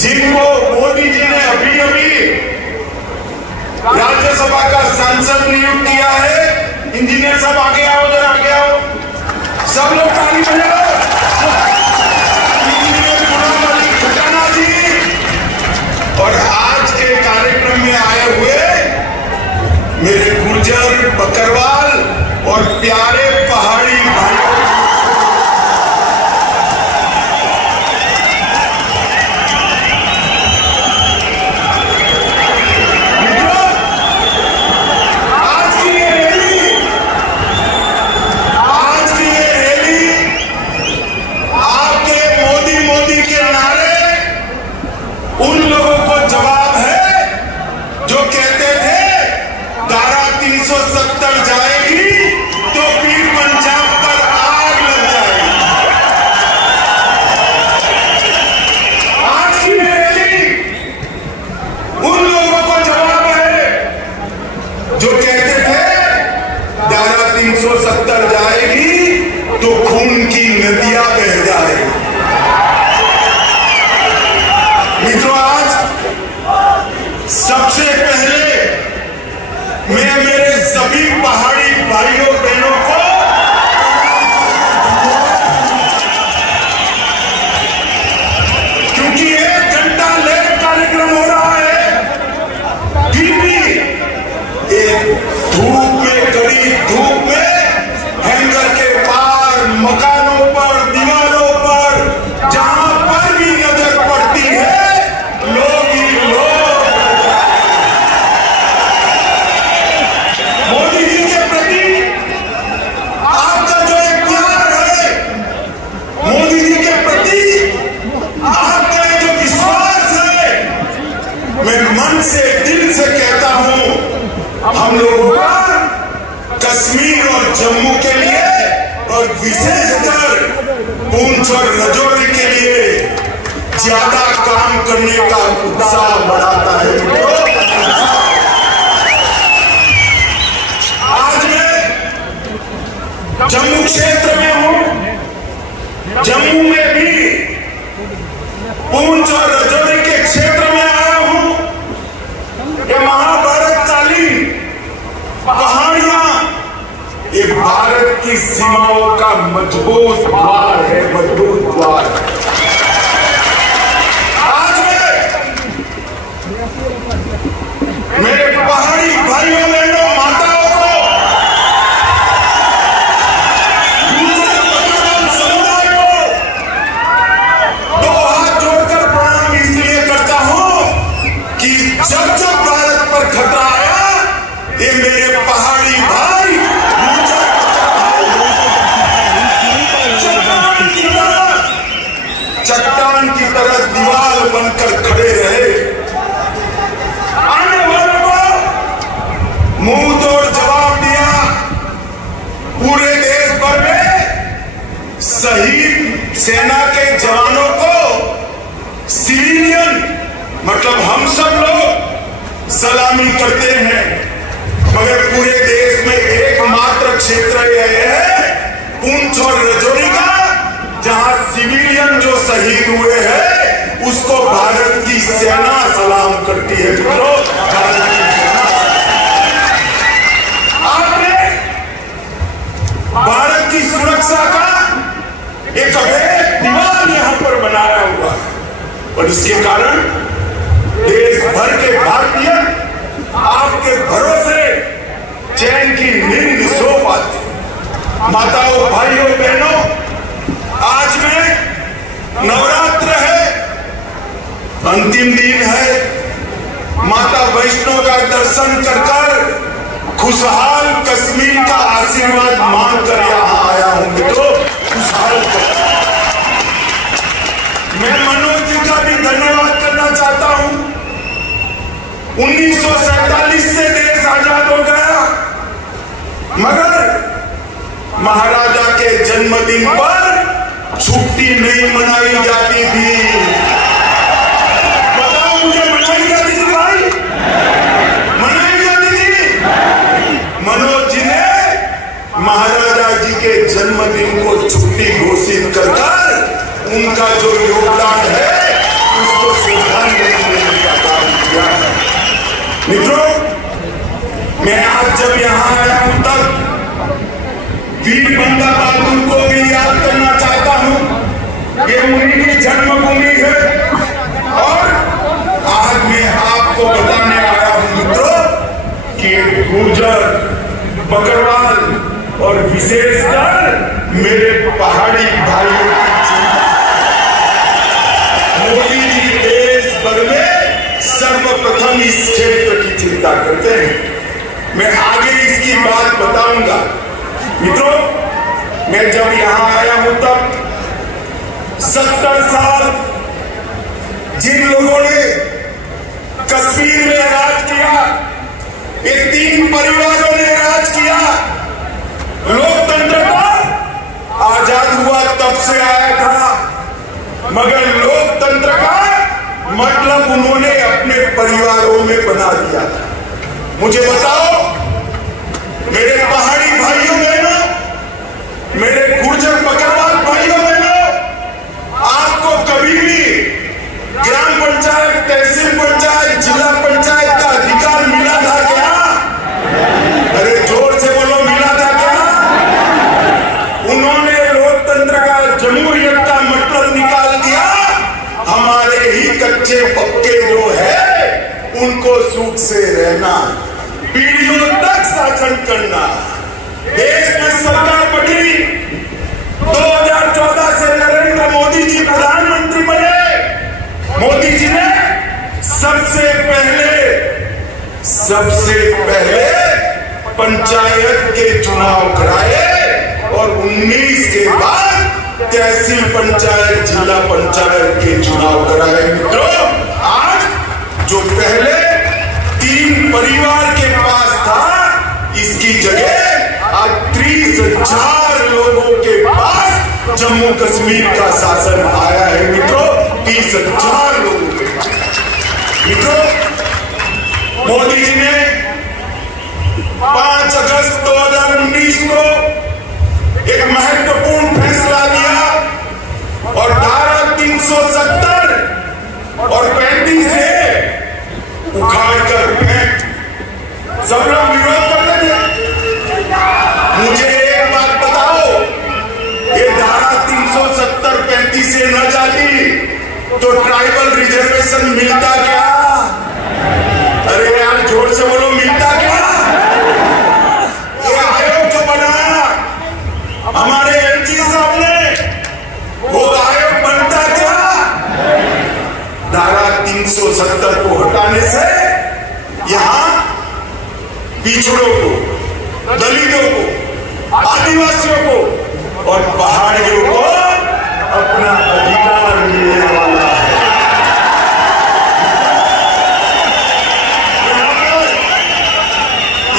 जिनको मोदी जी ने अभी अभी राज्यसभा का सांसद नियुक्त किया है। इंजीनियर साहब आगे आओ, उधर आगे आओ, सब लोग ताली बजाओ। इंजीनियर गुलामअली खटाना जी और आज के कार्यक्रम में आए हुए मेरे गुर्जर, बकरवाल और प्यारे पहाड़ी भाइयों, सबसे पहले मैं मेरे सभी पहाड़ी भाइयों बहनों को क्योंकि 1 घंटा लेट कार्यक्रम हो रहा है, फिर भी एक धूप में, कड़ी धूप में, हैंगर के पार, मकानों पर, दीवारों पर, जहां पर भी नजर पड़ती है लोग ही लोग मोदी जी के प्रति आपका जो एक प्यार है, मोदी जी के प्रति आपका जो विश्वास है, मैं मन से, दिल से कहता हूं, हम लोगों का कश्मीर और जम्मू के लिए और विशेषकर पूंछ और राजौरी के लिए ज्यादा काम करने का उत्साह बढ़ाता है। आज मैं जम्मू क्षेत्र में हूं, जम्मू में भी पूंछ और राजौरी के क्षेत्र में आया हूं। ये महाभारतकालीन पहाड़ियां ये भारत की सीमाओं का मजबूत द्वार है, मजबूत द्वार। आज मेरे पहाड़ी भाइयों बहनों, माताओं को, समुदाय को 2 हाथ जोड़कर प्रणाम इसलिए करता हूं कि जब जब भारत पर खतरा आया, ये मेरे पहाड़ी भाई चट्टान की तरह दीवार बनकर खड़े रहे। आने वालों को मुंह तोड़ जवाब दिया। पूरे देश भर में शहीद सेना के जवानों को सिविलियन, मतलब हम सब लोग सलामी करते हैं, मगर पूरे देश में एकमात्र क्षेत्र यह है पूंछ और राजौरी का, जहां सिविलियन जो शहीद हुए हैं उसको भारत की सेना सलाम करती है। मित्रों, आपने भारत की सुरक्षा का एक अभेद दीवार यहां पर बनाया हुआ है और इसके कारण देश भर के भारतीय आपके भरोसे चैन की नींद सो पाते। माताओं, भाइयों, बहनों, आज में नवरात्र है, अंतिम दिन है। माता वैष्णो का दर्शन कर खुशहाल कश्मीर का आशीर्वाद मांगकर यहाँ आया हूं। मित्रों, खुशहाल मैं मनोज जी का भी धन्यवाद करना चाहता हूं। 1947 से देश आजाद हो गया, मगर महाराजा के जन्मदिन पर छुट्टी नहीं मनाई जाती थी। बताओ मुझे, मनाई जाती थी भाई? मनाई जाती थी? मनोज जी ने महाराजा जी के जन्मदिन को छुट्टी घोषित कर उनका जो योगदान है उसको मैं आज जब यहां आया हूं तब वीर बंदा बहादुर को भी याद करना चाहता हूं। ये उन्हीं की जन्मभूमि है और आज मैं आपको बताने आया हूं मित्रों कि गुर्जर, बकरवाल और विशेषकर मेरे पहाड़ी भाइयों की चिंता मोदी जी देश भर में सर्वप्रथम इस क्षेत्र की चिंता करते हैं। मैं आगे इसकी बात बताऊंगा। मित्रों, मैं जब यहां आया हूं तब 70 साल जिन लोगों ने कश्मीर में राज किया, ये 3 परिवारों ने राज किया। लोकतंत्र का आजाद हुआ तब से आया था, मगर लोकतंत्र का मतलब उन्होंने अपने परिवारों में बना दिया था। मुझे बताओ मेरे पहाड़ी भाइयों बहनों, मेरे गुर्जर बकरवाल भाइयों बहनों, आपको कभी भी ग्राम पंचायत, तहसील पंचायत, जिला पंचायत का अधिकार मिला था क्या? अरे जोर से बोलो, मिला था क्या? उन्होंने लोकतंत्र का, जमहूरियत का मतलब निकाल दिया। हमारे ही कच्चे पक्के जो है उनको सुख से रहना, पीढ़ियों तक शासन करना। देश में सरकार बनी, 2014 से नरेंद्र मोदी जी प्रधानमंत्री बने। मोदी जी ने सबसे पहले पंचायत के चुनाव कराए और 19 के बाद तहसील पंचायत, जिला पंचायत के चुनाव कराए। मित्रों, आज जो पहले 3 परिवार के पास था, इसकी जगह आज 30,000 लोगों के पास जम्मू कश्मीर का शासन आया है। मित्रों, 30,000 लोगों के पास। मित्रों, मोदी जी ने 5 अगस्त 2019 को एक महत्वपूर्ण फैसला लिया और धारा 370 और 35 से उखाड़कर फेंक। सब लोग विरोध कर रहे थे। मुझे एक बात बताओ, ये धारा 370, 35 से न जाती तो ट्राइबल रिजर्वेशन मिलता क्या? अरे यार जोर से बोलो, मिलता क्या? ये आयोग जो बनाया हमारे एमजी साहब ने, वो आयोग बनता क्या? धारा 370 को हटाने से यहां पिछड़ों को, दलितों को, आदिवासियों को और पहाड़ियों को अपना अधिकार मिलने वाला है।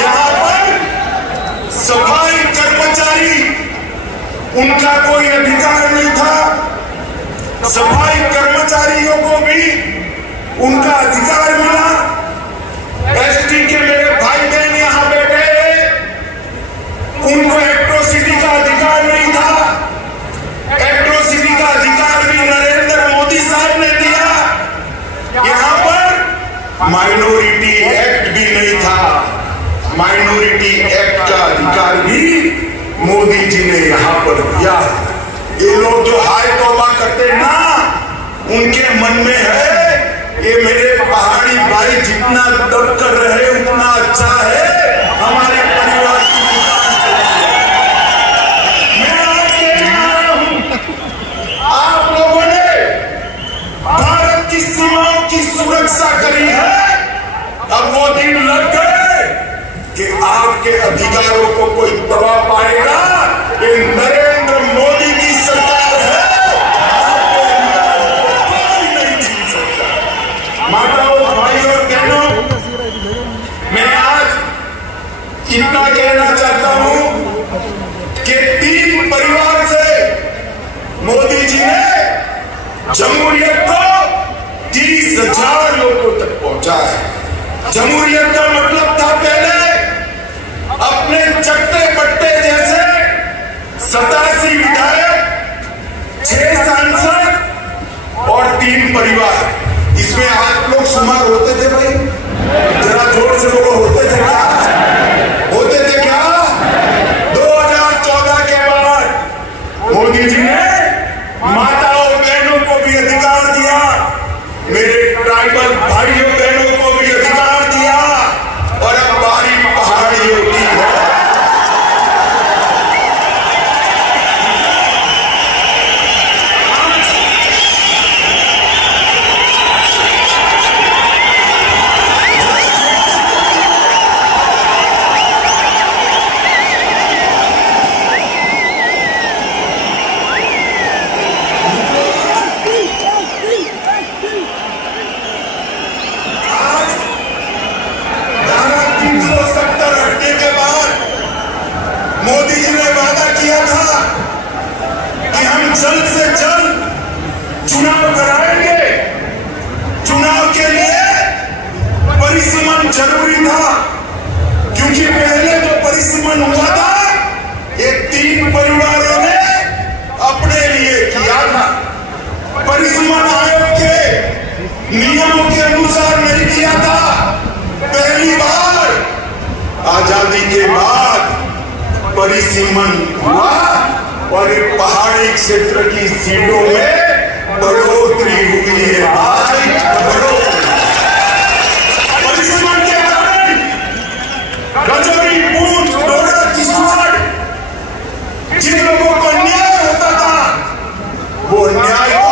यहां पर सफाई कर्मचारी, उनका कोई अधिकार नहीं था। सफाई कर्मचारियों को भी उनका अधिकार मिला। एसटी के मेरे भाई बहन यहां बैठे हैं, उनको एट्रोसिटी का अधिकार नहीं था। एट्रोसिटी का अधिकार भी नरेंद्र मोदी साहब ने दिया। यहां पर माइनॉरिटी एक्ट भी नहीं था। माइनॉरिटी एक्ट का अधिकार भी मोदी जी ने यहां पर दिया। ये लोग जो हाय तौबा करते ना, उनके मन में है ये मेरे पहाड़ी भाई जितना दब कर रहे उतना अच्छा है, हमारे परिवार की दुकान चलती है। मैं आज कहने आ रहा हूं, आप लोगों ने भारत की सीमाओं की सुरक्षा करी है। अब वो दिन लग गए कि आपके अधिकारों को कोई दबा पाएगा। ये नरेंद्र मोदी की सरकार है, माताओं, भाइयों और बहनों, मैं आज इतना कहना चाहता हूं कि 3 परिवार से मोदी जी ने जमहूरियत को 30,000 लोगों तक पहुंचा है। जमहूरियत का मतलब था पहले अपने चट्टे बट्टे जैसे 87 विधायक, 6 सांसद और 3 परिवार। इसमें आप लोग शुमार होते थे भाई? जरा जोर से बोलो, होते थे क्या? जरूरी था, क्योंकि पहले जो परिसीमन हुआ था ये 3 परिवारों ने अपने लिए किया था। परिसीमन आयोग के नियमों के अनुसार नहीं किया था। पहली बार आजादी के बाद परिसीमन हुआ और एक पहाड़ी क्षेत्र की सीटों में बढ़ोतरी हुई है भाई, बढ़ोतरी। परिसीमन के कारण रजौरी, पूंछ, डोडा, किश्तवाड़ जिन लोगों को अन्याय होता था वो अन्याय को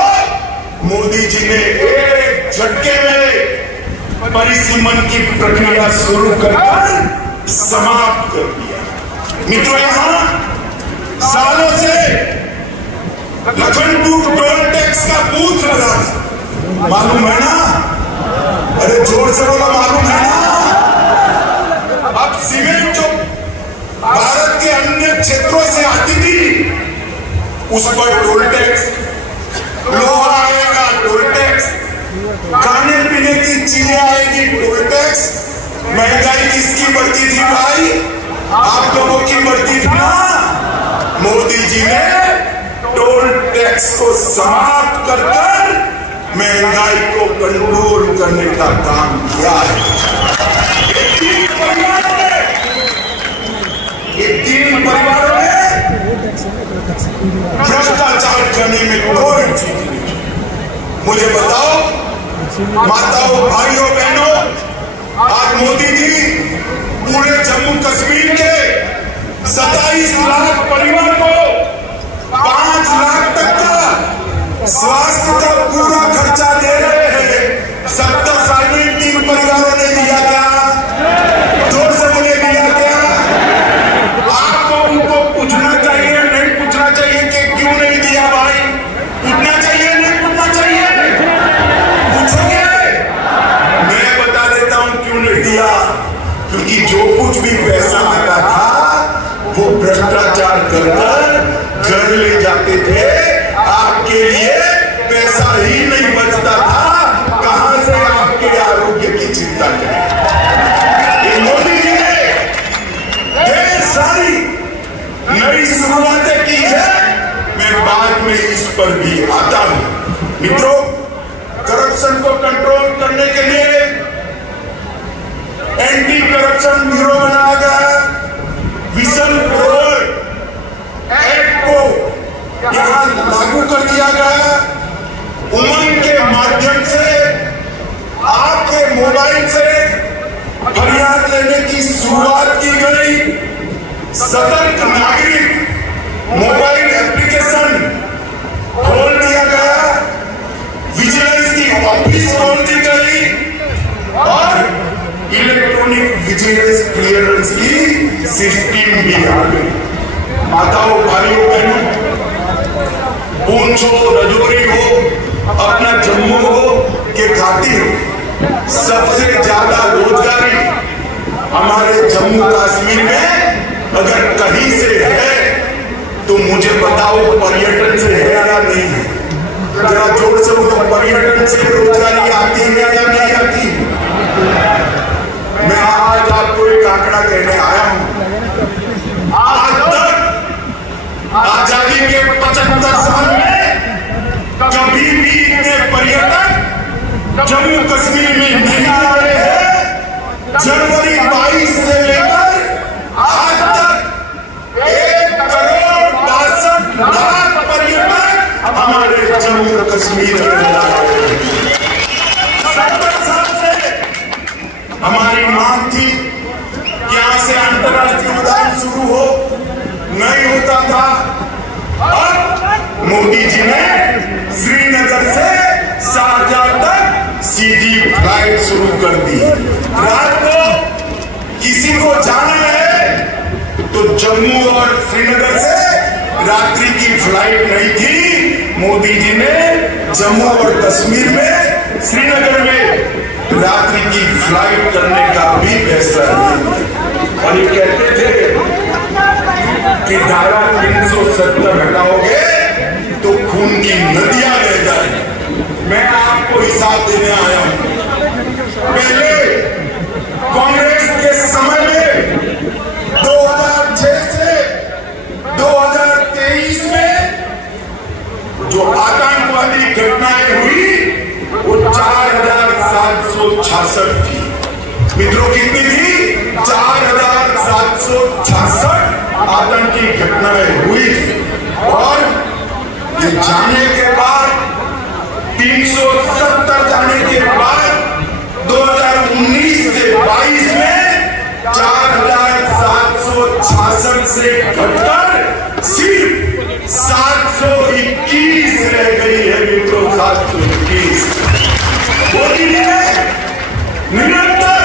मोदी जी ने एक झटके में परिसीमन की प्रक्रिया शुरू कर समाप्त कर दिया। मित्रों, यहां सालों से लखनपुर टोल टैक्स का बूथ लगा था, मालूम है ना? अरे जोर से बोलो, मालूम है ना? अब सीमेंट जो भारत के अन्य क्षेत्रों से आती थी उस पर टोल टैक्स, लोहा आएगा टोल टैक्स, खाने पीने की चीजें आएगी टोल टैक्स। महंगाई किसकी बढ़ती थी भाई? आप लोगों की बढ़ती थी ना। मोदी जी ने टोल टैक्स को समाप्त कर महंगाई को कंट्रोल करने का काम किया है। ये तीन परिवारों ने भ्रष्टाचार करने में कोई चीज नहीं। मुझे बताओ माताओं, भाइयों, बहनों, आज मोदी जी पूरे जम्मू कश्मीर के 27 लाख परिवार को 5 लाख तक का स्वास्थ्य का पूरा खर्चा दे रहे हैं। 70 साल में 3 परिवारों ने दिया क्या? जोर से बोले, दिया क्या? आपको उनको पूछना चाहिए, नहीं पूछना चाहिए कि क्यों नहीं दिया भाई? पूछना चाहिए, नहीं पूछना चाहिए? पूछोगे? मैं बता देता हूं क्यों नहीं दिया। क्योंकि जो कुछ भी पैसा आता था वो भ्रष्टाचार कर घर ले जाते थे। आपके लिए पैसा ही नहीं बचता था, कहां से आपके आरोग्य की चिंता करें? ये मोदी जी ने ढेर सारी नई शुरुआतें की है, मैं बाद में इस पर भी आता हूं। मित्रों, करप्शन को कंट्रोल करने के लिए एंटी करप्शन ब्यूरो बनाया गया। विजन ब्लोअर एक्ट को यहां लागू कर दिया गया। उमंग के माध्यम से आपके मोबाइल से फरियाद लेने की शुरुआत की गई। सतर्क नागरिक मोबाइल एप्लीकेशन खोल दिया गया। विजिलेंस की ऑफिस खोल दी गई और इलेक्ट्रॉनिक विजिलेंस क्लियरेंस की सिस्टम भी आ गई। माताओं, भाइयों, बहनों, पूंछ हो, रजौरी हो, अपना जम्मू हो कि घाटी हो, सबसे ज्यादा रोजगारी हमारे जम्मू कश्मीर में अगर कहीं से है तो मुझे बताओ पर्यटन से है या नहीं है? जरा जोर से बोलो, पर्यटन से रोजगारी आती है या नहीं आती? मैं आज आपको एक आंकड़ा कहने आया हूं। आज तक आजादी के 75 साल में कभी भी इतने पर्यटक जम्मू कश्मीर में नहीं आए हैं। जनवरी 22 से लेकर आज तक 1,62,00,000 पर्यटक हमारे जम्मू कश्मीर में आए हैं। 70 साल से हमारी मांग थी कि यहां से अंतर्राष्ट्रीय उड़ान शुरू हो, नहीं होता था। अब मोदी जी ने श्रीनगर से शारजाह तक सीधी फ्लाइट शुरू कर दी। रात को किसी को जाना है तो जम्मू और श्रीनगर से रात्रि की फ्लाइट नहीं थी। मोदी जी ने जम्मू और कश्मीर में, श्रीनगर में रात्रि की फ्लाइट करने का भी फैसला लिया। और ये कहते थे कि धारा 370 हटाओगे तो खून की नदियां बह जाएंगी। मैं आपको हिसाब देने आया हूं। पहले जो आतंकवादी घटनाएं हुई वो 4766 थी। मित्रों कितनी थी? 4766 आतंकी घटनाएं हुई थी। और ये जाने के बाद 370 जाने के बाद 2019 से 22 में 4766 से घटकर सिर्फ 721 रह गई है। मित्रों 721 मोदी जी ने निरंतर